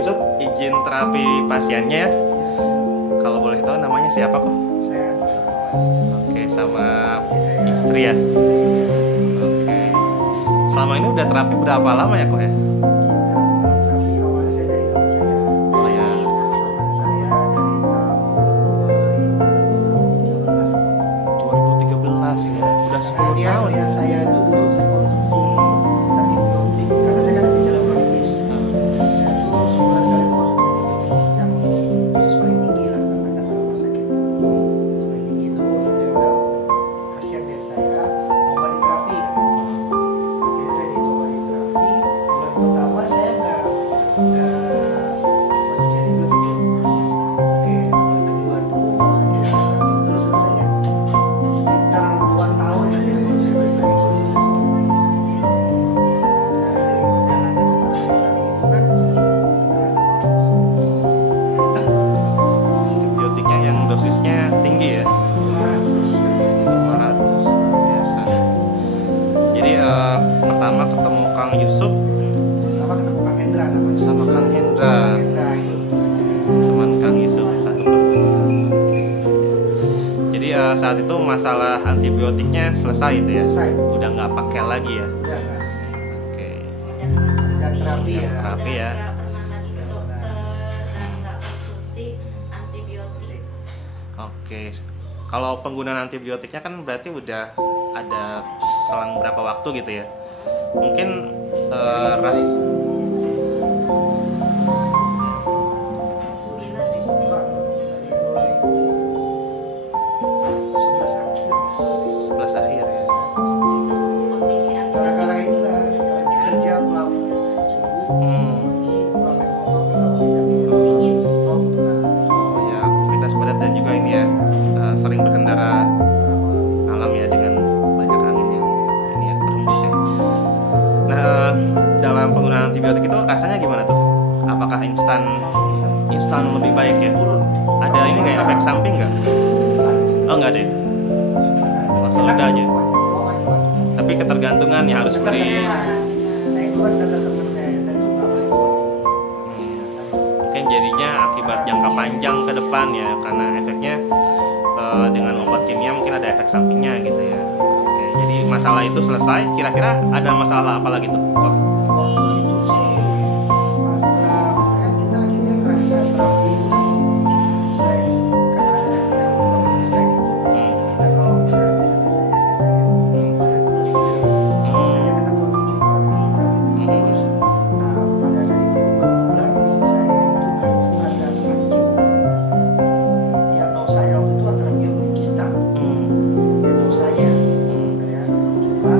Yusuf izin terapi pasiennya ya. Kalau boleh tahu namanya siapa kok? Saya Oke, sama istri saya. istri ya. Oke. Selama ini udah terapi berapa lama ya kok ya? Terapi awalnya saya dari teman saya. Oh ya. Teman saya dari tahun 2013. 2013 ya. Udah 10 Karena dia tahun. melihat saya itu dulu saya konsumsi antibiotik karena saya kan ada gejala kronis. Saya tuh sebulan sekali tuh konsumsi antibiotik yang dosis paling tinggi lah karena kata rumah sakit. Dosis paling tinggi itu dia bilang kasihan lihat saya mau di terapi kan. Akhirnya saya dicoba di terapi. Bulan pertama saya nggak konsumsi antibiotik. Oke, bulan kedua tuh saya terapi terus saya sekitar 2 tahun aja baru saya balik lagi konsumsi antibiotik. Nah, sering berjalan dengan terapi itu kan terasa Antibiotiknya yang dosisnya tinggi ya. 500 500 biasa. Jadi pertama ketemu Kang Yusuf pertama ketemu Kang Hendra namanya. sama Kang Hendra, Kang Hendra itu teman Kang Yusuf satu perguruan. Jadi saat itu masalah antibiotiknya selesai itu ya. selesai. Udah nggak pakai lagi ya. Udah nggak Oke. Semenjak terapi ya. Terapi ya. Nggak pernah lagi ke dokter dan nggak konsumsi antibiotik. Oke. Kalau penggunaan antibiotiknya kan berarti udah ada selang berapa waktu gitu ya. Mungkin ras 9 dari 2011 akhir 11 akhir ya. konsumsi gara-gara antibiotik. inilah kerja pulang subuh Hmm. pergi pulang naik motor kalau tidak Dingin. drop nah Oh ya, aktivitas padat dan juga ini ya sering berkendara malam ya dengan banyak angin yang ini ya berhembus ya. Nah, dalam penggunaan antibiotik itu rasanya gimana tuh? Apakah instan langsung bisa instan lebih baik ya? turun Ada ini nggak efek samping nggak? ada sih Oh nggak ada ya? Langsung enak ada aja. pokoknya drop aja Pak. Tapi ketergantungan ya harus beli. Nah itu kan kata teman saya tadi berapa itu Mungkin jadinya akibat jangka panjang ke depan ya karena efeknya dengan obat kimia mungkin ada efek sampingnya gitu ya. Oke, jadi masalah itu selesai. Kira-kira ada masalah apa lagi tuh? Kok? waktu itu sih setelah misalkan kita akhirnya ngerasa terapi itu kan selain karena ada yang teman selain itu Hmm. kita kalau misalnya biasa-biasa saja pada terus akhirnya kita continue terapi terus nah pada saat itu kebetulan istri saya itu kan ada sakit diagnosanya waktu itu antara kista diagnosanya ya cuma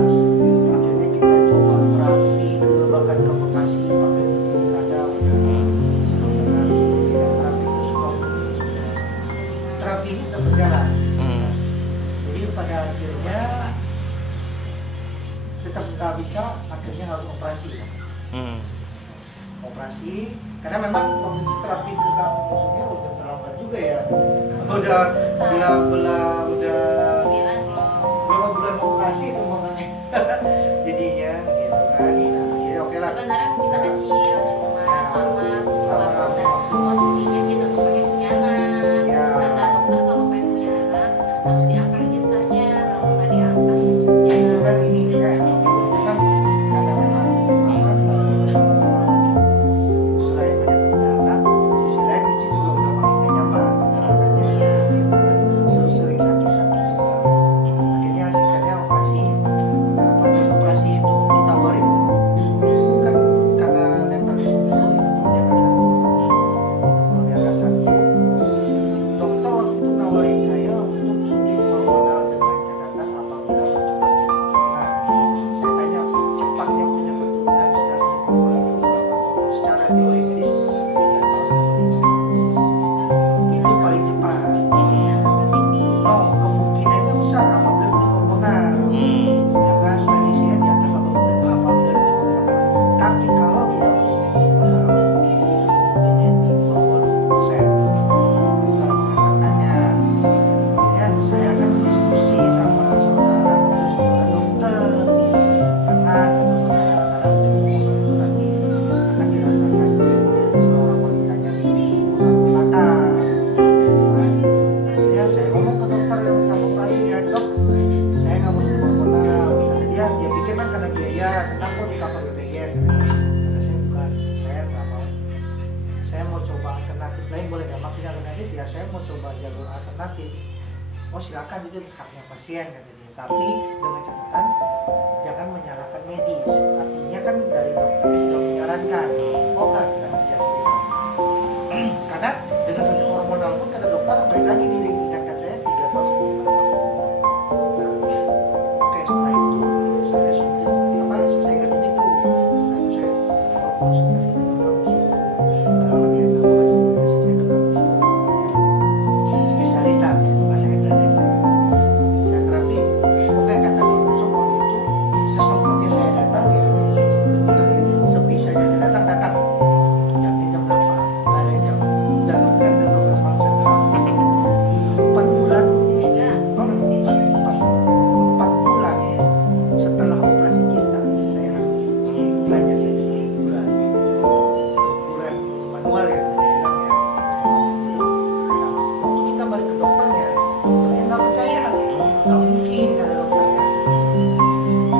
akhirnya kita coba terapi bahkan ke Bekasi pakai ada udah sebenarnya kita terapi itu sudah terapi ini tetap berjalan jadi pada akhirnya tetap nggak bisa akhirnya harus operasi operasi karena memang waktu itu terapi ke maksudnya udah terlambat juga ya udah udah 9 kalau berapa bulan mau operasi itu makanya jadinya gitu kan nah, akhirnya oke lah sebenarnya bisa kecil cuma lama Lama. dan posisinya kita tuh pengen punya anak. Ya. Kata dokter kalau pengen punya anak harus diangkat kistanya, kalau nggak diangkat maksudnya itu kan ini itu kan karena memang selain banyak punya anak sisi lain istri juga udah makin gak nyaman katanya gitu kan sering sakit-sakit juga akhirnya singkatnya operasi nah pas operasi itu ditawarin kan karena nempel itu dulu diangkat satu dokter waktu itu nawarin saya untuk suntik hormonal dengan catatan apabila cepat keturunan saya tanya cepatnya punya keturunan setelah suntik hormonal itu berapa tahun secara teori medis 3 tahun itu paling cepat no kemungkinannya besar apabila suntik hormonal ya kan prediksinya di atas 80 itu apabila suntik hormonal tapi kalau tidak suntik hormonal itu kemungkinannya di bawah 20% katanya ya saya kan diskusi sama saudara waktu saudara dokter jangan kadang-kadang itu nanti akan dirasakan boleh nggak, maksudnya alternatif ya saya mau coba jalur alternatif. Oh silakan, itu haknya pasien katanya, tapi dengan catatan jangan menyalahkan medis. Artinya kan dari dokternya sudah menyarankan, oh nggak kita kasih sendiri. Karena dengan suntik hormonal pun kata dokter balik lagi diingatkan saya 3 tahun 4 tahun. Nah, oke setelah itu saya suntik apa? Saya nggak suntik tuh. Setelah itu saya konsultasi dengan konsul. Kalau dia tahu rekomendasi saya ke konsul spesialis lah bahasa Indonesia. Saya terapi, oke kata konsul waktu itu sesempatnya saya datang ya, sebisanya saya datang. Jamnya jam berapa? Nggak ada jam. Jam kan 12 malam saya terapi. 4 bulan. Tiga. Oh, 4 bulan setelah operasi kista isi saya belanja saja ukuran manual ya bisa dibilang ya. Nah, waktu kita balik ke dokternya nggak percaya, nggak mungkin kata dokternya.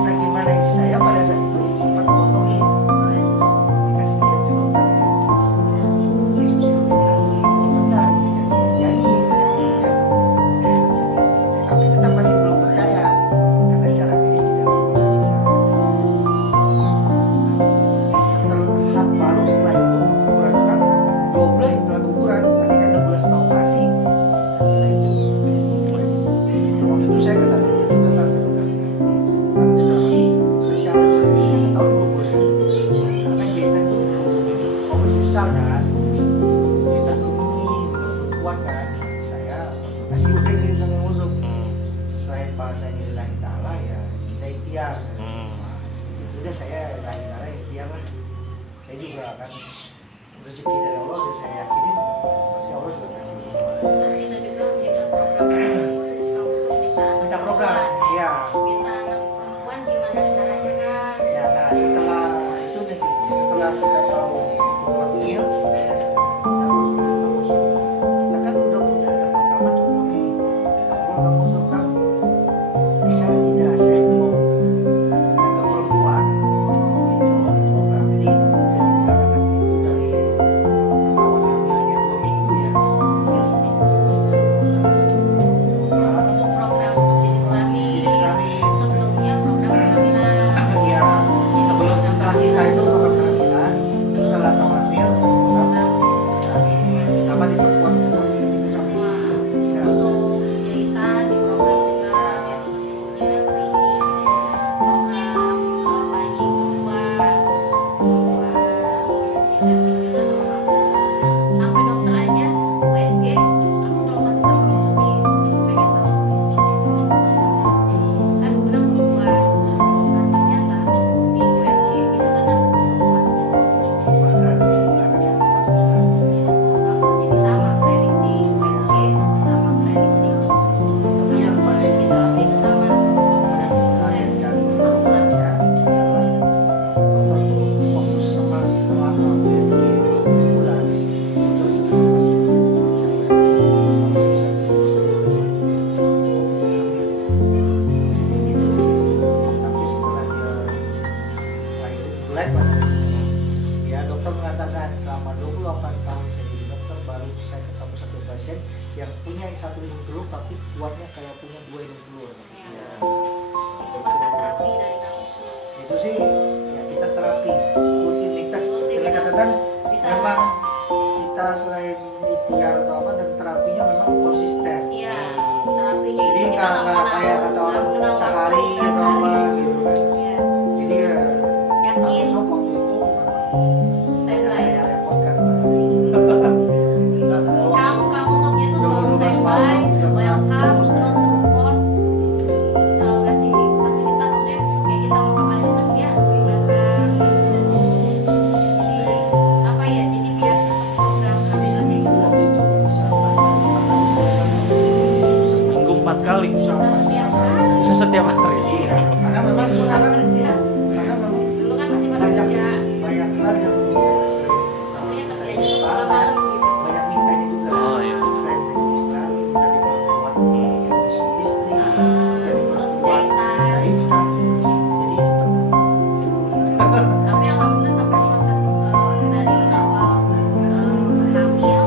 Nah gimana isi saya pada saat itu sempat fotoin, dikasih lihat ke dokternya. Suster bilang benar dikasih jadi kan. Tapi tetap masih belum percaya karena secara medis tidak bisa. Setelah itu guguran itu kan 2 bulan setelah guguran, tadi kan 6 bulan setelah operasi. Nah itu waktu itu saya kena titik juga kan sebenarnya. Karena tidak lagi secara teori saya setahun belum boleh. Karena kan jahitan itu operasi besar kan. Jahitan belum kuat kan. Saya konsultasi udah gitu sama musuh. Selain bahasa lillahi ta'ala ya kita ikhtiar. Sudah saya lillahi ta'ala ikhtiar lah. Saya juga akan rezeki dari Allah dan saya yakinin pasti Allah juga kasih. Terus kita juga minta program langsung minta Minta anak program, perempuan. ya. Minta anak perempuan gimana caranya kan? Ya, nah setelah itu nanti setelah kita tahu itu hamil, kita harus kita kan udah punya anak pertama cowok nih. Kita ngobrol kamu suka bisa tidak saya mau kita ke perempuan. Insya Allah di program ini jadi dibilang anak itu dari ketahuan hamilnya 2 minggu ya. Program Untuk program untuk jenis kelamin. jenis kelamin. Sebelumnya program kehamilan. Iya, sebelum setelah kista itu program kehamilan, setelah tahu hamil program sekali sama diperkuat semua sampai ya. Untuk jahitan di program juga biar sembuh-sembuhnya kering. Terus program bayi perempuan, perempuan disenting juga sama langsung. Sampai dokter aja USG aku belum kasih tahu langsung nih. Pengen tahu kan bilang perempuan. Nah ternyata di USG itu benar perempuan. Pada 7 bulan akan kita bisa. Jadi sama prediksi USG sama prediksi Yang paling kita tapi itu sama 100%. kan Akurat. ya, adalah dokter tuh waktu selama BSG 10 bulan, dokter itu masih percaya kalau bisa bisa hamil. Tapi setelah dia lahir bulan ya dokter mengatakan selama 28 tahun saya jadi dokter baru saya ketemu satu pasien yang punya 1 hidung telur tapi kuatnya kayak punya 2 hidung telur. Ya. Itu berkat terapi dari kamu. Itu sih ya kita terapi rutinitas dengan Rutinitas. catatan Bisa. memang kita selain ikhtiar atau apa dan terapinya memang konsisten. Iya, terapinya Jadi itu kita nggak kayak kata orang sehari atau apa gitu kan. Iya, Jadi ya yakin. aku waktu itu memang Standby. saya repotkan. Kamu sopnya tuh selalu standby, welcome, terus support, selalu kasih fasilitas maksudnya kayak kita mau kapan itu dia belakang. Jadi apa ya? Jadi biar cepat program Jadi seminggu waktu itu bisa 4 Seminggu 4 kali. bisa setiap hari. Bisa setiap hari. Iya, karena memang Pulang kerja. karena memang Dulu kan masih pada banyak kerja. banyak hal yang Maksudnya kerjanya suka malam gitu. banyak mintanya juga. Oh, iya. Saya minta jenis kelamin, minta diperkuat si istri, minta Terus diperkuat jahitan. jahitan. Jadi seperti Tapi alhamdulillah sampai proses dari awal hamil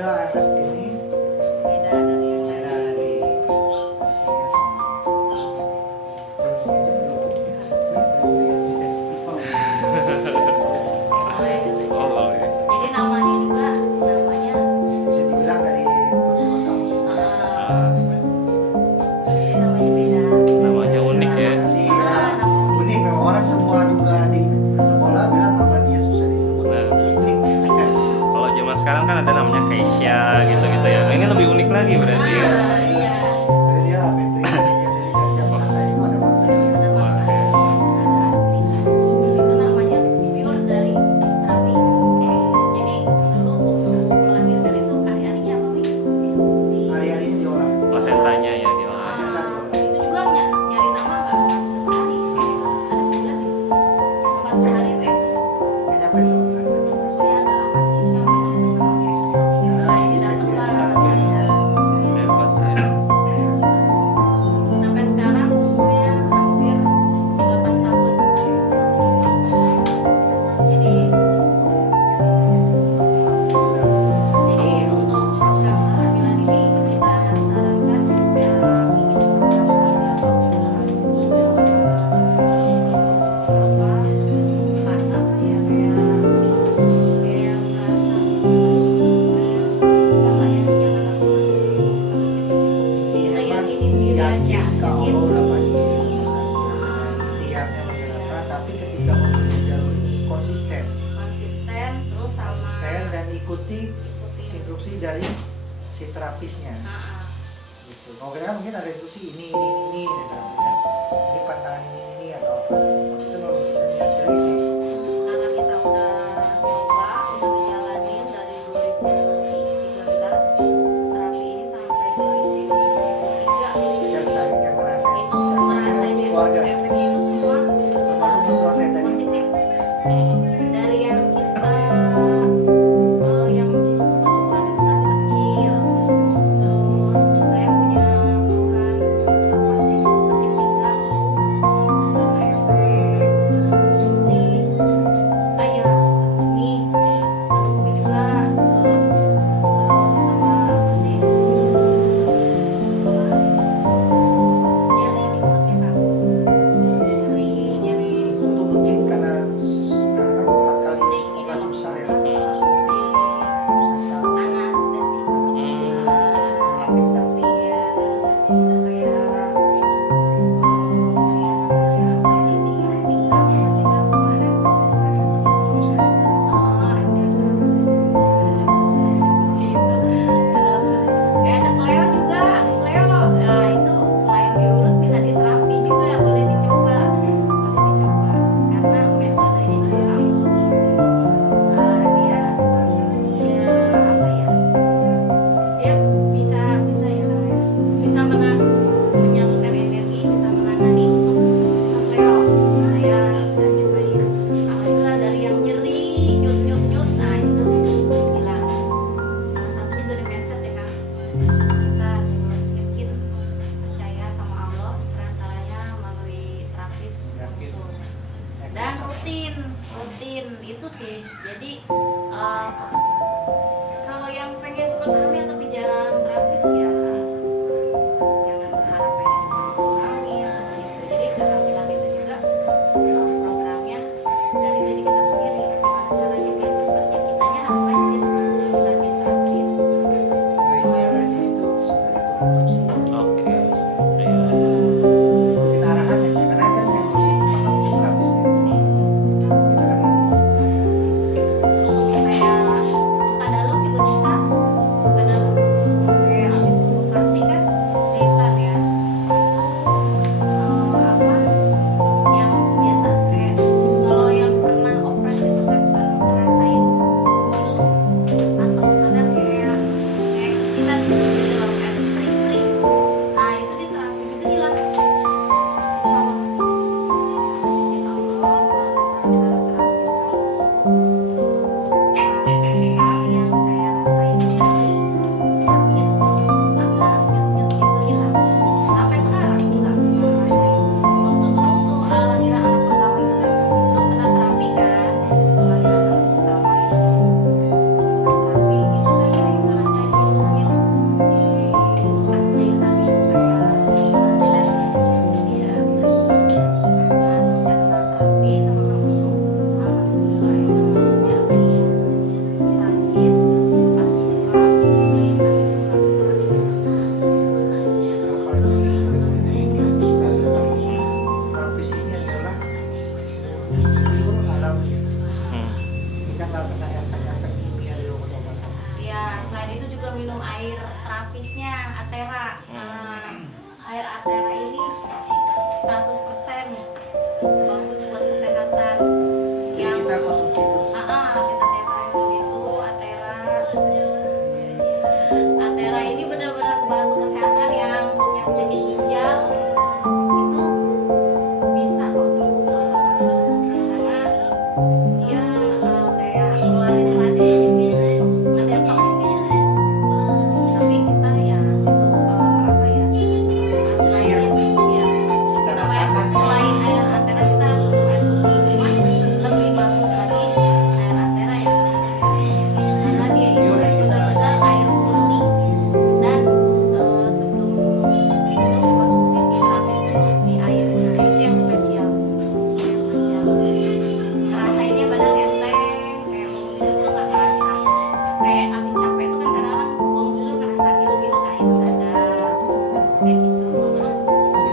maksudnya anak ini beda dari yang beda lain. dari usia semua. Belum aja Oh boleh. Jadi namanya juga namanya bisa dibilang dari beberapa tahun sebelumnya. jadi namanya beda. Namanya unik ya. Makasih. Ah, nama unik. Unik memang orang semua juga di sekolah bilang nama dia susah disebut. Nah. Terus unik kan. Kalau zaman sekarang kan ada namanya Keisha gitu-gitu ya. Nah, ini lebih unik lagi berarti ya. Iya. Jadi dia Fitri, jadi setiap kata itu ada maknanya. Ada Wah, makna, ya. ada arti. Itu namanya pure dari terapi. Jadi dulu waktu melahirkan itu hari-harinya apa Wi? Di Hari-hari ini diolah. Plasentanya ya dia. Plasenta diolah. itu juga nyari nama nggak bisa sekali. Ada 9 ya? 40 hari teh. Kayaknya besok kan. Pokoknya agak lama sih sampai oke. Nah ini dapet lah. Hebat ya. Sampai sekarang umurnya hampir 8 tahun. Jadi untuk program kehamilan ini kita sarankan yang ingin program hamil kalau misalnya ada masalah apa ya kayak merasa sama ya jangan aku sampai ke situ. Kita yakinin diri aja. Kalau Yakin. udah pasti ikhtiarnya bagaimana, tapi ketika memilih jalur ini konsisten Terus sama dan ikuti ikuti. instruksi dari si terapisnya Ah, gitu. Kalau kita kan mungkin ada instruksi ini dan ini pantangan ini atau apa. Waktu itu memang kita lihat selektif. karena kita udah nyoba, udah ngejalanin dari 2013 terapi ini sampai 2023 Dan saya yang merasa itu ngerasain keluarga efeknya itu semua termasuk mertua saya tadi. positif. Hmm. Dari yang kista yang dulu sempat ukurannya besar bisa kecil, terus saya punya keluhan apa sih sakit pinggang karena efek suntik ayah nih menunggu juga, terus sama apa sih nyeri di perutnya Kak, nyeri di Itu perut. mungkin karena sekarang kan 4 kali operasi besar ya. Anestesi sampai ya terus kayak ini pinggang masih nggak kemarin gitu terus kayak kesleo juga kesleo nah itu selain diurut bisa diterapi juga boleh dicoba karena metodenya juga bagus. Dia apa ya dia bisa ya Kak, ya bisa menyalurkan energi, bisa menangani untuk kesleo saya dan juga ya alhamdulillah dari yang nyeri nyut nah itu hilang. Salah satunya dari mindset ya Kak, kita harus yakin percaya sama Allah perantaranya melalui terapis langsung dan rutin itu sih. Jadi kalau yang pengen cepat hamil tapi jangan terapis ya jangan berharap pengen hamil gitu. Jadi kehamilan itu juga programnya dari diri kita sendiri, gimana caranya biar cepat ya kitanya harus rajin terapis. Bayinya itu sebenarnya produksi. Oke. Terabisnya. Iya. Ikutin arahannya karena kan yang memang itu terabisnya. Kita kan ini Terus kayak luka dalam juga bisa, luka dalam kena efek-efek kimia dari obat-obatan. Ya, selain itu juga minum air terapisnya Athera. Nah, air Athera ini 100% bagus buat kesehatan. Jadi kita konsumsi terus. Kita tiap hari minum itu Athera. Athera ini benar-benar membantu kesehatan yang punya penyakit ginjal. Itu bisa kok sembuh karena dia kayak ngeluarin racun ngedetok. Tapi kita ya situ apa ya selain ya Kita rasakan selain air Athera kita harus minum air putih, cuman lebih bagus lagi air Athera ya karena dia itu benar-benar air murni dan sebelum diminum dikonsumsi diterapis dulu di airnya. Itu yang spesial, ngerasainnya badan enteng kayak bangun tidur tuh nggak ngerasa kayak abis capek tuh kan kadang-kadang bangun tidur ngerasa ngilu-ngilu, nah itu nggak ada kayak gitu. Terus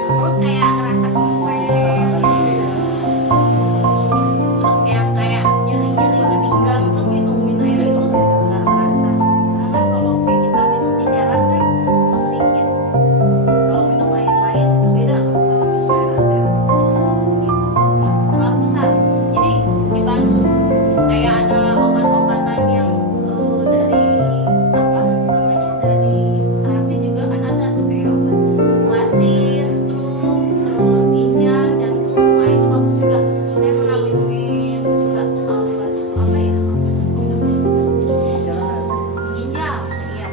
perut kayak ngerasa kempes, terus kayak nyeri-nyeri di pinggang tuh minumin air itu nggak ngerasa. Karena kan kalau kayak kita minumnya jarang kan terus sedikit, kalau minum air lain itu beda loh sama minum air Athera gitu. Pengaruh besar, jadi dibantu kayak ada obat-obatan yang dari apa namanya dari terapis juga kan ada tuh kayak obat wasir, stroke, terus ginjal, jantung, nah itu bagus juga. Saya pernah minumin juga obat apa ya ginjal, iya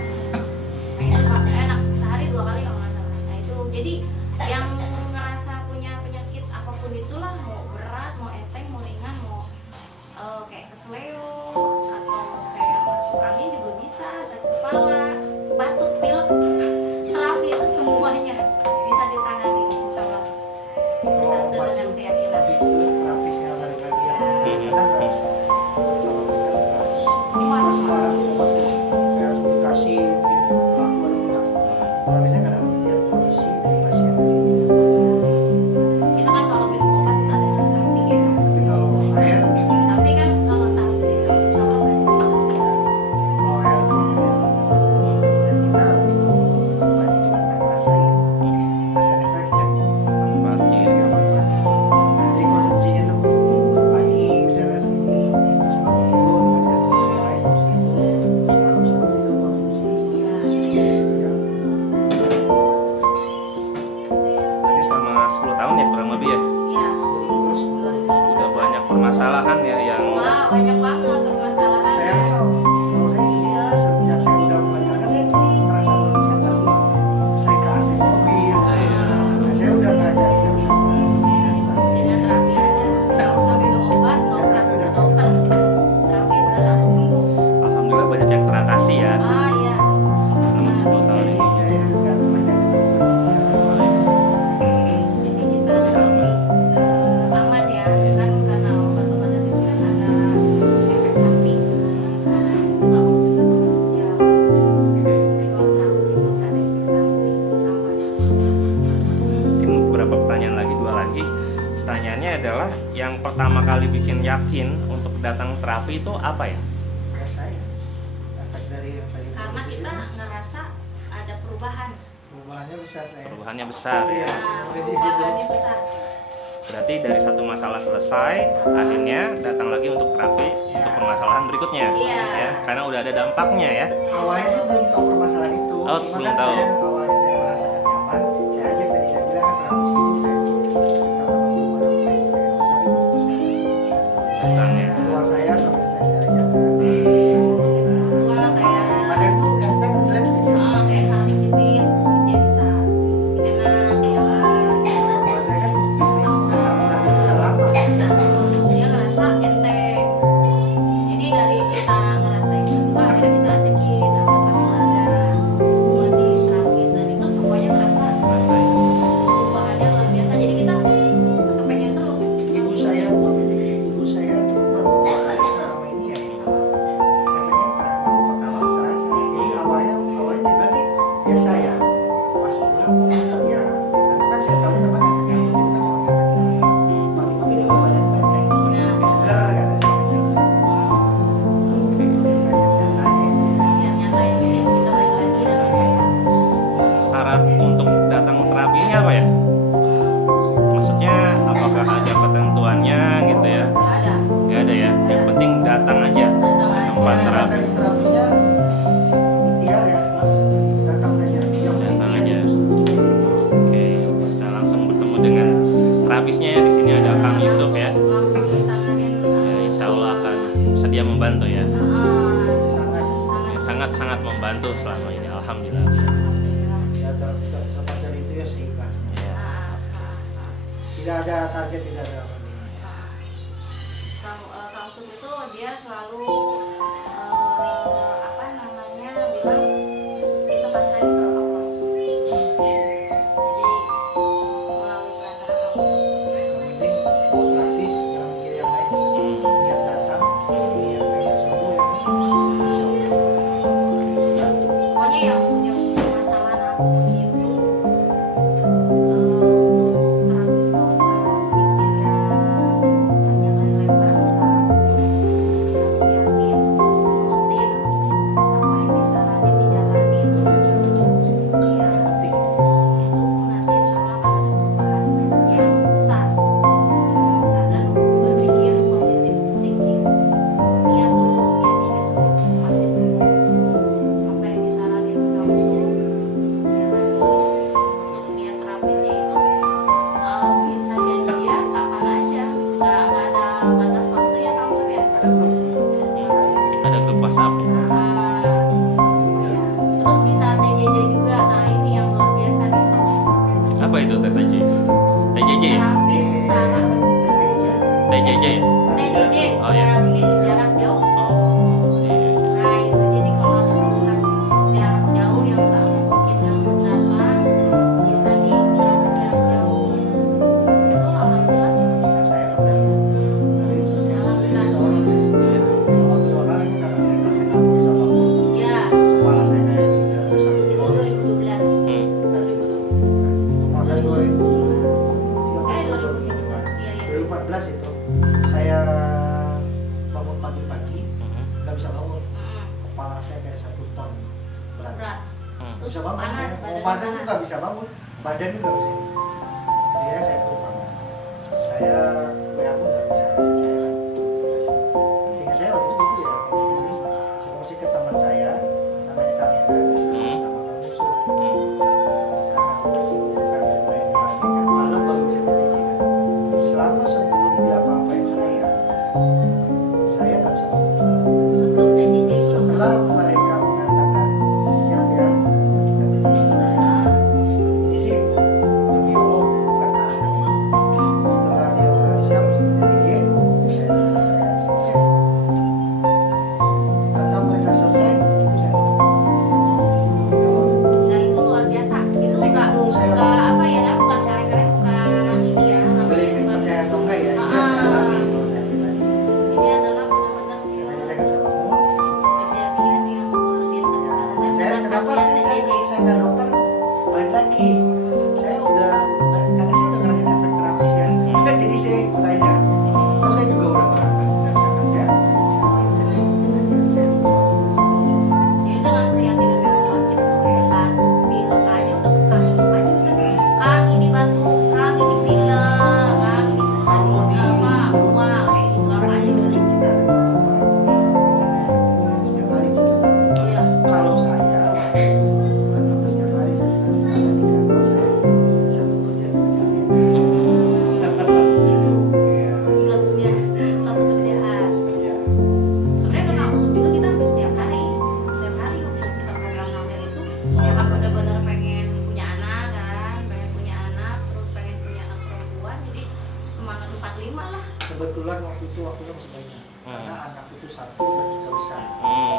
kayak enak sehari 2 kali kalau nggak salah. Nah itu jadi yang ngerasa punya penyakit apapun itulah, mau berat, mau enteng, mau ringan, mau kayak kesleo atau kayak masuk angin juga bisa, sakit kepala, batuk, pilek, terapi itu semuanya bisa ditangani insya Allah. Kalau Satu obat dengan sih keyakinan. lebih ke terapisnya balik lagi ya. Karena harus Semua sembarang obat tuh kayak harus dikasih waktu atau enggak. Terapisnya kadang lihat kondisi dari pasiennya sih. kita kan kalau minum obat itu ada efek samping ya. Tapi kalau air, Tapi kan kalau terapis itu insya Allah nggak ada efek samping. kalau air itu namanya dan kita bukan cuma ngerasain efek-efeknya. Manfaatnya ya. Iya, manfaat. Jadi konsumsinya tuh pagi misalnya ini, terus malam tidur, kerja terus yang lain terus itu, terus malam sebelum tidur konsumsi. Ya, Berarti selama 10 tahun ya kurang lebih ya. Ya, terus 2013. Udah banyak permasalahan ya yang Wah, banyak banget permasalahan. saya kalau saya gini ya, sejak saya udah mulai karena saya merasa lulus kan pasti saya ke AC mobil. Nah, saya udah ngajari saya bisa kesehatan. Dengan terapi aja, nggak usah minum obat, nggak usah ke dokter. Terapi udah langsung sembuh. alhamdulillah banyak yang teratasi ya Iya. selama 10 tahun Jadi ini. saya nggak macam itu. Jadi kita lebih aman ya, kan karena obat-obatan itu kan ada efek samping. Nah, itu nggak bagus juga sama ginjal. Tapi kalau terapis itu nggak ada efek samping, aman. Mungkin beberapa pertanyaan lagi, 2 lagi. Pertanyaannya adalah yang pertama kali bikin yakin untuk datang terapi itu apa ya? Kayak saya efek dari yang tadi Karena di kita sini, ngerasa ada perubahan. perubahannya bisa saya. Perubahannya besar ya. Nah, Di situ. perubahannya besar. Berarti dari satu masalah selesai, akhirnya datang lagi untuk terapi untuk permasalahan berikutnya. Iya. Ya, karena udah ada dampaknya ya. Awalnya sih belum tahu permasalahan itu. Oh, Cuma belum kan tahu. saya awalnya saya merasakan nyaman. Saya ajak tadi saya bilang kan terapis ini saya kita memang belum ada baik tapi menurut saya Datang ya. tua saya sama saya ajak kan. Tua kayak Badan tuh enteng relax gitu. kayak saraf kejepit, dia bisa enak jalan. Kalau saya kan rasa muda itu udah lama. Dia ngerasa enteng. Jadi dari kita ngerasain kedua, akhirnya kita ajakin apa ada buat di terapis dan itu kapan Yang terapi? kali terapisnya ikhtiar ya, datang saja. Yang penting Datang niat aja. sungguh. Oke, bisa langsung bertemu dengan terapisnya ya. Di sini ada Kang Yusuf ya. Langsung ditanganin. Ya, insya Allah akan sedia membantu ya. Sangat Sangat membantu selama ini. Alhamdulillah. Alhamdulillah. ya terlepas dari itu ya seikhlasnya. Ya. Tidak ada target, tidak ada apa. Kang Sub itu dia selalu apa namanya bilang kita pasrahin ke Allah. Jadi melalui perantara Kang Sub. Yang penting mau terapis, jangan mikir yang lain. Niat datang, niat pengen sembuh ya. Insya Allah. Pokoknya yang punya masalah apapun itu untuk terapis gak usah mikir yang panjang kali lebar, gak usah harus yakin, rutin apa yang disaranin dijalanin. Iya, Penting. itu nanti insya Allah akan ada perubahan yang besar dan berpikir positif thinking. Niat dulu, ya ini sembuh pasti sembuh. Apa yang disaranin kamu jalanin. Untuk niat terapisnya itu bisa janjian kapan aja, nggak ada batas waktu ya kamu ya. Ada belum? Ada grup WhatsApp ya. Ya. Terus bisa TJJ juga. Nah ini yang luar biasa nih Tom. Apa itu TTJ? TJJ ya? Terapis jarak TJJ ya? TJJ, Oh, ya. terapis jarak jauh. Oh, iya. Nah itu jadi kalau ada keluhan jarak jauh yang nggak memungkinkan untuk datang, bisa nih terapis jarak jauh. Itu alhamdulillah. Nah, saya pernah dari Alhamdulillah. orang sama dua kali karena saya merasa nggak bisa bangun. Ya Kepala saya kayak tidak ada satu itu dua. 2012. Hmm. 2012. Kemarin 2017. Iya iya. 2014 itu saya bangun pagi-pagi nggak bisa bangun, kepala saya kayak 1 ton berat. Berat. Hmm. Terus Bisa bangun, panas saya. badan Mau pasang tuh panas. nggak bisa bangun, badan juga nggak bisa. Dia saya tumpang, saya WA pun nggak bisa kasih saya komunikasi. Sehingga saya waktu itu gitu ya komunikasi, saya mesti ke teman saya, namanya Kang Enda, sama Kang Musuh. Karena aku kesibukan dan lain-lain kan malam baru bisa TTJ kan. Selama sebelum dia apa-apain saya nggak bisa bangun. Sebelum TJJ Setelah mereka mengatakan siap ya kita TTJ sekarang. Ini sih demi Allah bukan karangan. Setelah dia udah siap TTJ, saya oke. Kata mereka selesai, ketika itu saya bangun. Nah itu luar biasa. Itu Ketika nggak itu saya apa ya, nah, bukan kaleng-kaleng, bukan ini ya. beli Namanya percaya atau enggak ya, itu Ah. saya alami kalau saya pribadi. ini adalah benar-benar Tadi feel saya nggak bisa bangun. kejadian yang luar biasa. Ya, Karena saya bukan kenapa kasihan sih saya TJJ. nggak dokter balik lagi, saya udah karena saya udah ngerasain efek terapis ya, jadi saya ikut aja. Terus saya juga udah nggak bisa kerja, saya ikutin aja, saya Jadi dengan keyakinan yang kuat kita tuh kayak batuk, pilek aja udah ke Kang Yusuf aja udah. Kang ini batuk, Kang ini pilek, Kang ini kalau di apa, mual kayak gitu kan apa di aja udah. mungkin kita ada setiap hari kita. Iya. Kalau saya bukan apa setiap hari saya karena di kantor saya satu kerja dengan kalian. Itu Iya, plusnya satu kerjaan. kerja. Sebenarnya ke Kang Yusuf juga kita hampir setiap hari waktu kita program hamil itu emang benar-benar pengen punya anak kan, pengen punya anak, terus pengen punya anak perempuan, jadi semangat 45 lah. Kebetulan waktunya masih banyak karena anak itu satu dan sudah besar. Hmm.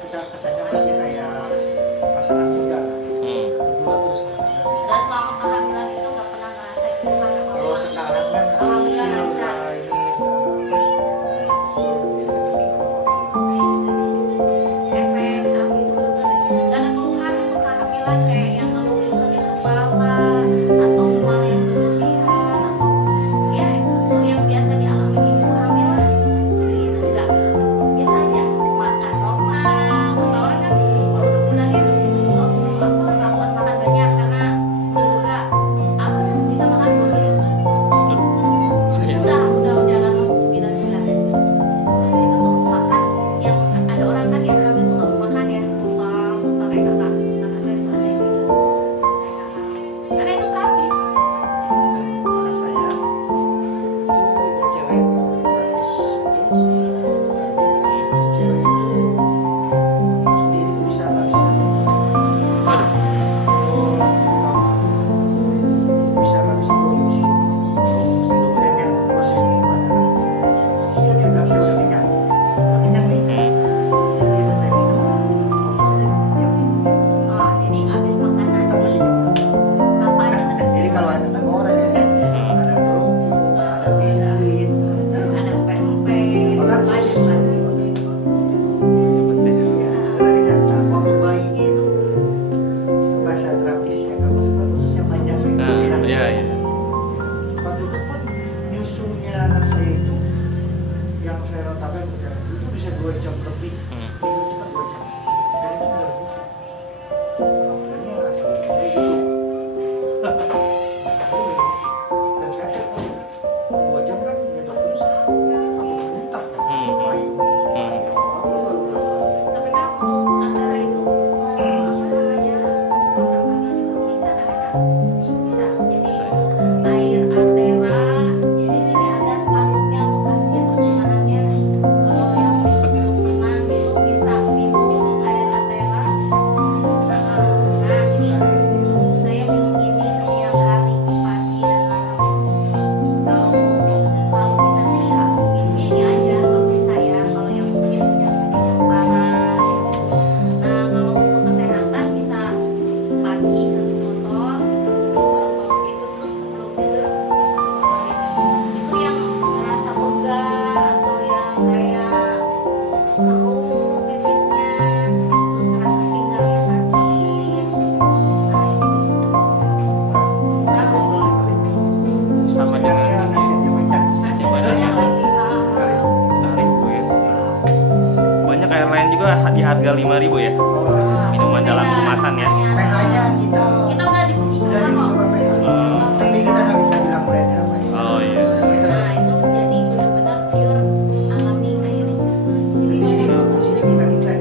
Kita kesannya masih kayak pasangan muda lah. Berdua terus anak-anak bisa. Dan selama kehamilan itu nggak pernah ngerasain keluhan Kalau apa-apa. sekarang kan Alhamdulillah kecil lancar. udah ini kecil jadi kan lebih Efek terapi itu benar-benar nggak ada keluhan untuk kehamilan kayak yang ngeluh sakit kepala atau mual yang berlebihan atau ya itu yang biasa dialami ibu hamil lah. Jadi itu enggak biasa aja makan normal. Kata orang kan lebih Hmm. minum cuma 2 jam dan itu benar busuk. Makanya asal saya gitu. Dan saya cek 2 jam kan nyetok terus takut muntah kan. Ayo, ayo, apa baru berapa? Tapi kan untuk antara itu apa namanya program hamil juga bisa kan ya Kak? Bisa. Jadi Bisa. untuk air Artera, jadi sini ada spanduknya lokasinya kegunaannya. Kalau yang belum pernah minum bisa minum air Artera. Nah ini saya minum ini setiap hari pagi dan malam. Kalau bisa sih ya minumnya ini aja kalau bisa ya. Kalau yang mungkin punya penyakit parah gitu. Nah kalau untuk kesehatan bisa pagi 1 botol, baru itu terus sebelum tidur 1 botol ini. Itu yang merasa lega atau yang kayak keruh pipisnya, terus ngerasa pinggangnya sakit. Nah ini Saya botol 5.000. Sama dengan Sebenarnya kasihannya banyak. masih Badannya banyak lagi. dari Bu ya. Banyak air lain juga di harga 5.000 ya. Minuman dalam kemasan ya. pH-nya kita Kita udah diuji udah coba kok. dicoba pH. Tapi kita nggak bisa bilang brandnya apa ya. Oh iya. Kita Nah itu jadi benar-benar pure alami airnya. di sini bukan iklan.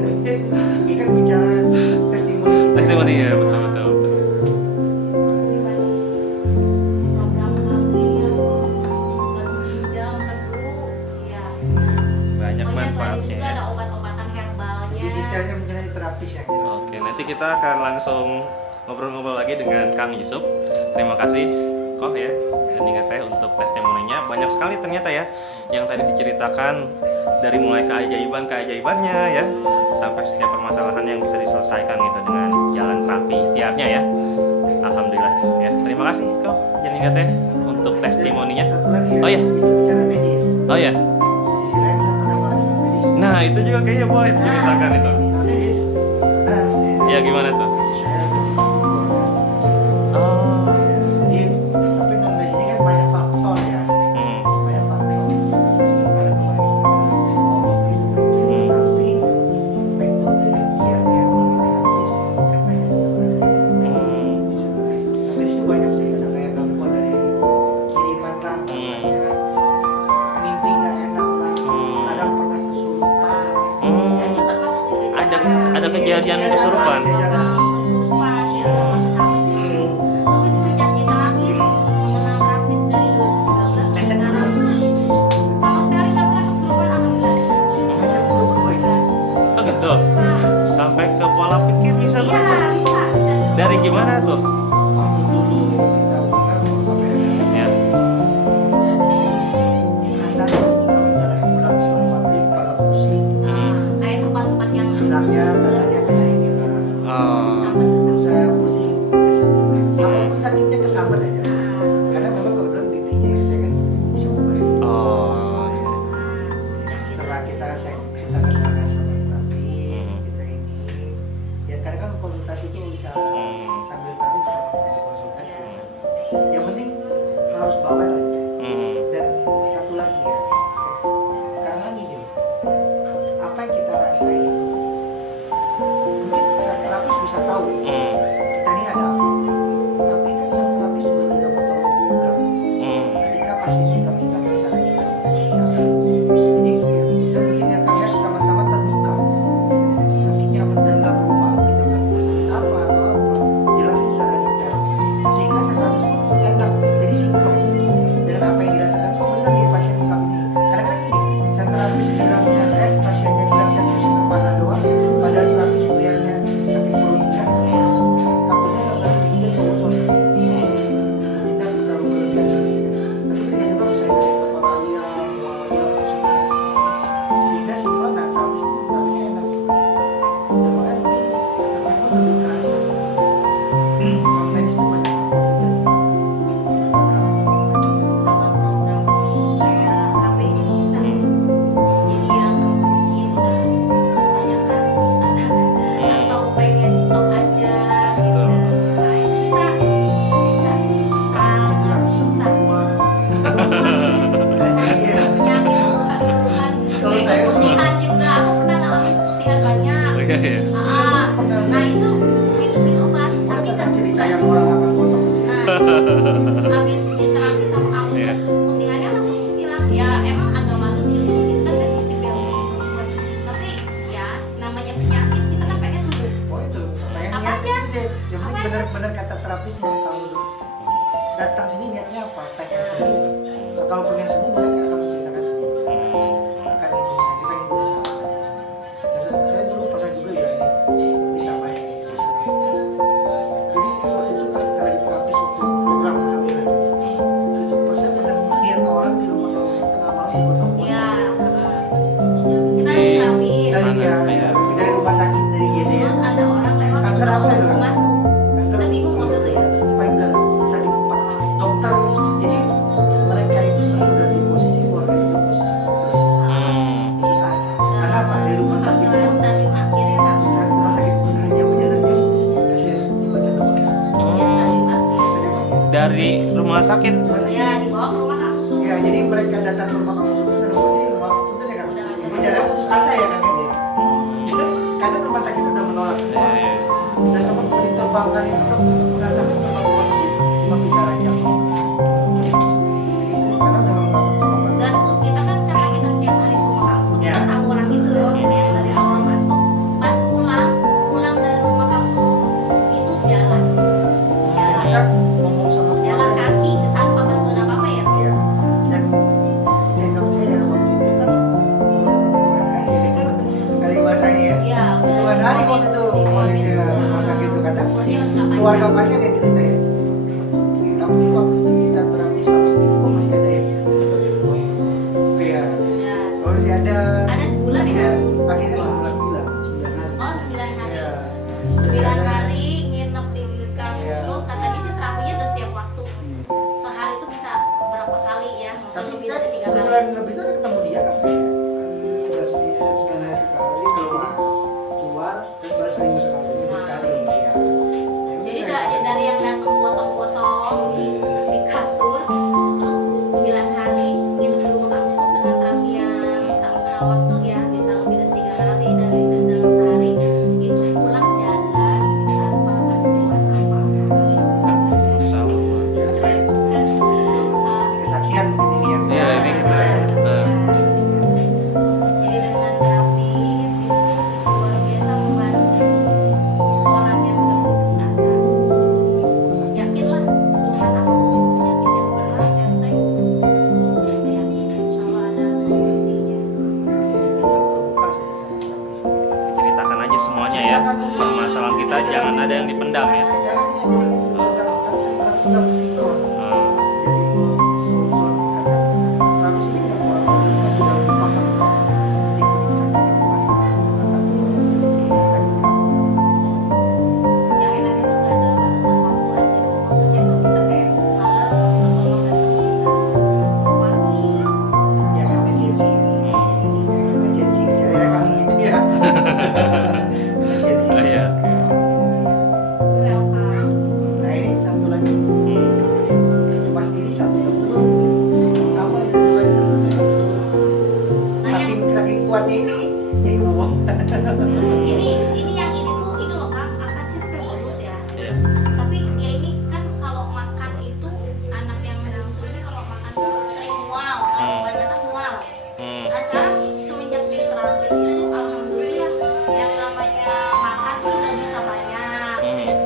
Ini kan bicara testimoni kita. Testimoni ya, betul betul betul. Program hamil, batu ginjal, tebu, ya. Banyak Pokoknya selain manfaatnya itu ya. ada obat-obatan herbalnya. Lebih detailnya mungkin nanti terapis ya. Oke, nanti kita akan langsung ngobrol-ngobrol lagi dengan Kang Yusuf. Terima kasih Koh ya, dan ingat ya untuk testimoninya banyak sekali ternyata ya yang tadi diceritakan, dari mulai keajaibannya ya sampai setiap permasalahan yang bisa diselesaikan gitu dengan jalan terapi ikhtiarnya ya. Alhamdulillah ya. Terima kasih Koh, dan ingat ya untuk testimoninya. Satu lagi ya. Oh iya. Itu bicara medis. Oh ya. Sisi lain satu lagi medis. Nah, itu juga kayaknya boleh diceritakan itu. Medis. Nah, Ya gimana tuh? saya Oh. tapi non medis ini kan banyak faktor ya. Banyak faktor. Semoga ada tapi metode kiatnya terapis efeknya tetap ada. Medis itu banyak sih, ada kayak gangguan dari kiriman lah, misalnya mimpi nggak enak lah, kadang pernah kesurupan lah. Jadi termasuk itu Ada kejadian kesurupan. Kesurupan, dia gampang kesambet dulu. Tapi semenjak diterapis, mengenal terapis dari 2013 sampai sekarang, sama sekali nggak pernah kesurupan, alhamdulillah. Mindset berubah ya. Oh gitu. Nah, Sampai ke pola pikir bisa iya berubah. bisa diubah. Dari gimana tuh? Waktu dulu kita bukan apa ya, Ya. kasar kalau jalan pulang setelah maghrib kepala pusing, Nah, kayak tempat-tempat yang bilangnya katanya kena ini lah. Oh. kesambet. Saya pusing, kesambet. Apapun sakitnya kesambet aja. Nah, Karena memang kebetulan bibinya saya kan bisa membaik. Oh. Iya. semenjak itu. Setelah kita kenalkan sama terapis, kita ini, ya kadang kan konsultasi itu bisa sambil kami bisa konsultasi. Yang penting harus bawa lagi. Dan satu lagi ya, karena gini, apa yang kita rasain, mungkin sang terapis bisa tahu kita ini ada apa. Tapi kan sang terapis juga tidak mau terlalu vulgar. Ketika pasien kita menceritakan saran kita penyakitnya apa. Jadi kita mungkin yang kalian sama-sama terbuka. Sakitnya apa dan nggak berubah. Kita bilang kita sakit apa atau apa. Jelasin secara detail. Sehingga sang terapis pun enak. Jadi sinkron dengan apa yang dirasakan. Oh benar nih pasien ungkap ini. Kadang-kadang gini, sang terapis bilangnya pasiennya bilang saya pusing kepala doang. Padahal terapis bilangnya sakit perut juga. habis diterapi sama kamu Iya. pemilihannya langsung hilang. Ya emang agak malu sih itu kan sensitif ya untuk perempuan. Tapi ya namanya penyakit kita kan pengen sembuh. Oh itu, pengen Apa niat aja? itu deh. Yang penting Apa aja? benar-benar kata terapis yang kamu datang sini niatnya apa? Pengen sembuh. Nah, kalau pengen sembuh boleh nggak kamu ceritakan sembuh? Akan ini, nah, kita ingin berusaha. Nah, saya dulu pernah juga ya ini minta banyak jadi waktu itu kan kita lagi terapis waktu program kehamilan. Itu pas saya pernah lihat orang di rumah kamu tengah malam digotong. Ya kita lagi terapis. Dari ya, Iya. dari rumah sakit dari GD. Terus ada orang lewat Kanker kita apa itu, untuk Kak? masuk. Kanker Kita bingung waktu itu ya. apa yang udah bisa diempat dokter. Jadi mereka itu sebenarnya udah di posisi keluarga itu posisi hopeless. Itu sasa. Karena apa? Dari rumah sakit Ke pun stadium akhir ya kan. saat rumah sakit pun hanya menyarankan kasih dibaca doa. Ya stadium akhir. Saja Pak. Dari rumah sakit. Rumah sakit. Ya dibawa ke rumah langsung. Ya, jadi mereka datang ke rumah kamu sudah dari posisi rumah punten ya kan. Udah nggak bisa Berjalan putus asa ya kan. Karena rumah sakit udah menolak semua. Iya. Dan sempat mau diterbangkan itu dokter mengatakan kemampuan cuma 3 jam. Karena memang nggak tertolong. Dan terus kita kan karena kita setiap hari ke rumah langsung Ya. kita tahu orang itu ya dari awal masuk. Pas pulang dari rumah langsung itu jalan. Kita Jalan. ngomong sama Jalan keluarga. kaki tanpa bantuan apa-apa ya. Iya. Dan percaya nggak percaya waktu itu kan hitungan hari kali bahasanya ya. Iya, udah Hitungan hari waktu itu polisi rumah sakit itu kata Pokoknya nggak panjang. keluarga pasien yang cerita ya. Tapi waktu itu kita terapi selama seminggu kok masih ada ya. Iya. Ya. Masih ada. Ada sebulan ya? Akhirnya sebulan bilang. 9 hari. Oh 9 hari. Iya. 9 hari nginep di kampus Iya. lo, katanya sih terapinya udah setiap waktu. Sehari itu bisa berapa kali ya? Tapi Maksudnya lebih kan dari 3 kali. sebulan lebih itu ada ketemu dia kan saya. Udah 9 hari sekali keluar terus baru seminggu sekali. Minggu sekali. Iya. Jadi dari yang datang potong-potong di kasur, terus 9 hari nginep di rumah kampus dengan terapi yang tak mengenal waktu ya, bisa lebih dari 3 kali dari dalam sehari itu pulang jalan tanpa bantuan apa-apa. Tahu. biasa kesaksian mungkin ini yang Ya ini kita. Jadi dengan terapis itu luar biasa membantu orang yang udah putus asa. Yakinlah dengan apapun penyakit yang berat, enteng, kita yakin insya Allah ada solusinya. terbuka saya sama terapis. Ceritakan aja semuanya ya. Permasalahan kita jangan ada yang dipendam ya. Karena ini sebenarnya kan saya sudah bersinkron. Hmm. Jadi soal kata terapis ini kan orang sudah paham titik sakit itu mana kata Yang enak itu nggak ada batasan waktu aja. Maksudnya kalau kita kayak malam atau nggak bisa, mau pagi, ya emergency. emergency. Emergency saya kamu gitu ya. Emergency. Oh, iya. Welcome. Nah ini satu lagi. Satu pas ini satu dokter sama itu dua ada satu dokter. Saking kuatnya ini ngomong. Ini yang ini tuh ini loh Kang, apa sih namanya bonus ya? Iya. Tapi ya ini kan kalau makan itu anak yang langsung ini kalau makan sering mual, kebanyakan mual. Nah sekarang semenjak di terapis itu alhamdulillah yang namanya makan tuh udah bisa banyak, terus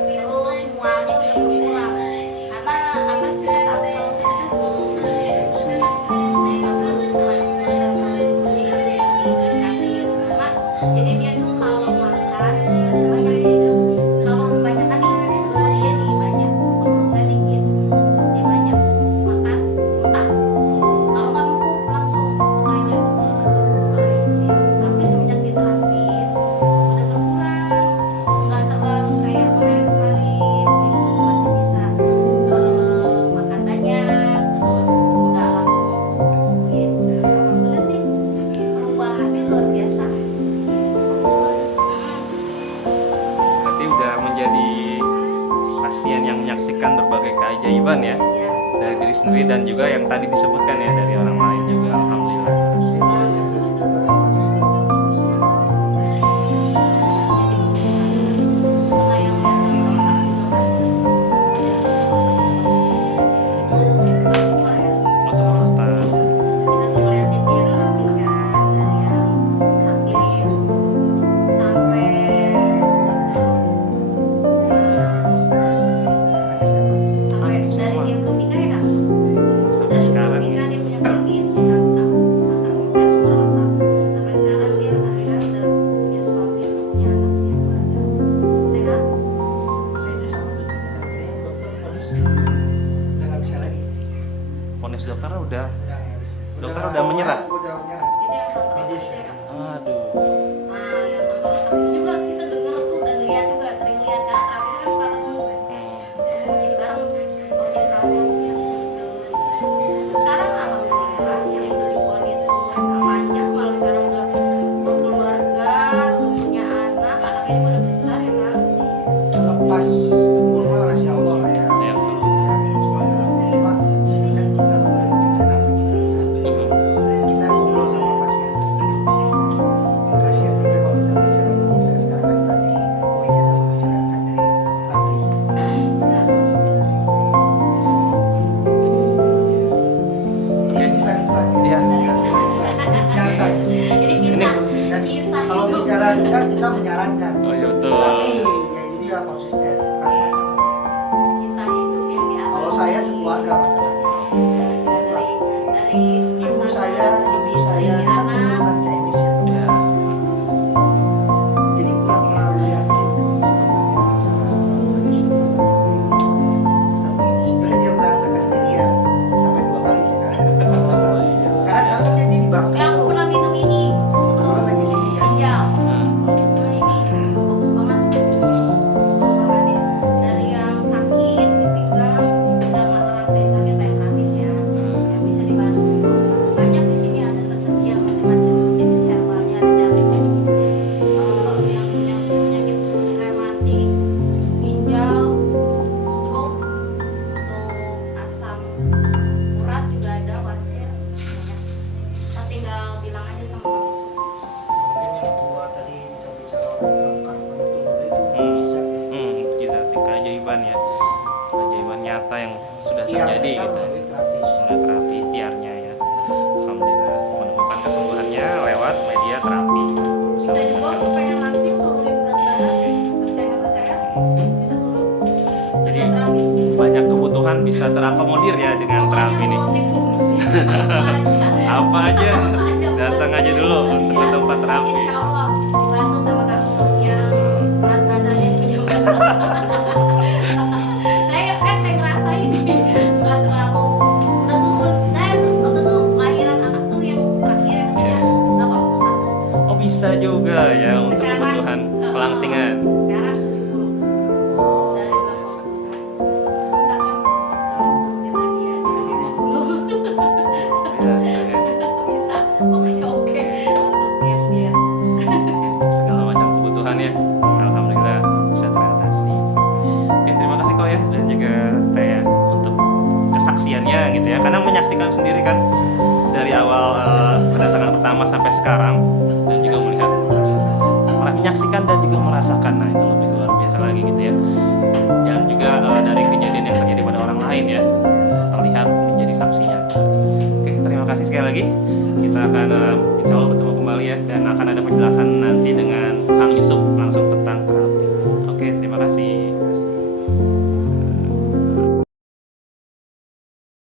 mualnya udah berkurang. Karena apa sih kalau jadi dia tuh kalau makan sebanyak kalau kebanyakan nih kalau dia nih banyak, kalau menurut saya dikit dia banyak makan muntah, kalau nggak empuk langsung ke toilet kalau izin. Tapi semenjak diterapis udah berkurang, nggak terlalu kayak kemarin gitu, masih bisa makan banyak, terus nggak langsung empuk gitu. Alhamdulillah sih perubahannya luar biasa. Berarti udah menjadi pasien yang menyaksikan berbagai keajaiban ya Ya. dari diri sendiri dan juga yang tadi disebutkan ya dari orang lain juga alhamdulillah. Jadi suka yang biar orang juga kan. Kalau itu. bicara nikah kita menyarankan. Oh iya betul. Tapi ya itu dia konsisten. Rasakan. Kisahnya itu yang dialami. Kalau saya sekeluarga masalahnya. dari Ibu saya, suami ibu saya istri, kan anak. keturunan Chinese ya. Ya. Jadi kurang terlalu yakin sama dia bicara tradisional. Tapi sebenarnya dia merasakan sendiri ya sampai 2 kali sekarang. Oh iya. Karena takutnya dia dibakar. Yang aku pernah minum ini. Kebetulan lagi sini kan. Iya. Hmm. Nah, ini bagus banget bahannya. Dari yang sakit di pinggang udah nggak ngerasain sakit, saya terapis ya. Yang bisa dibantu. Banyak di sini ada tersedia macam-macam jenis herbalnya, ada jagung, yang punya penyakit rematik, ginjal, stroke, untuk asam urat juga ada, wasir, banyak. Kita tinggal bilang aja sama Bang Usu. Mungkin yang tua tadi kita bicara orang bilang kandungan telur itu Hmm. bisa Mukjizat, keajaiban ya. Keajaiban nyata yang sudah tiang terjadi mereka gitu. melalui terapis. Mulai terapi tiarnya ya. Alhamdulillah menemukan kesembuhannya lewat media terapi. Bisa juga aku pengen langsing turunin berat badan, percaya nggak percaya bisa turun. Jadi Dengan terapis. banyak kebutuhan bisa terakomodir ya dengan terapi ini. Pokoknya multifungsi. Apa aja datang boleh. aja dulu untuk ke Iya. tempat terapi. Insya Allah dibantu sama Kang Usu yang berat badannya punya masalah. saya ngerasain nggak terlalu udah turun. Saya waktu itu lahiran anak tuh yang terakhir yang Iya. 81. Oh bisa juga ya untuk Sekarang, kebutuhan pelangsingan. Sekarang 70. Dari 81. Enggak kan? Kalau turunin lagi ya jadi 50. Biasa ya. Bisa. Pokoknya oke untuk diet. Segala macam kebutuhan ya. Alhamdulillah bisa teratasi. Oke terima kasih kau ya dan juga Teh ya untuk kesaksiannya gitu ya. Karena menyaksikan sendiri kan dari awal kedatangan pertama sampai sekarang dan juga melihat menyaksikan dan juga merasakan. Nah itu lebih luar biasa lagi gitu ya. Dan juga dari kejadian yang terjadi pada orang lain ya terlihat menjadi saksi nyata. Oke terima kasih sekali lagi. Kita akan insya Allah bertemu kembali ya dan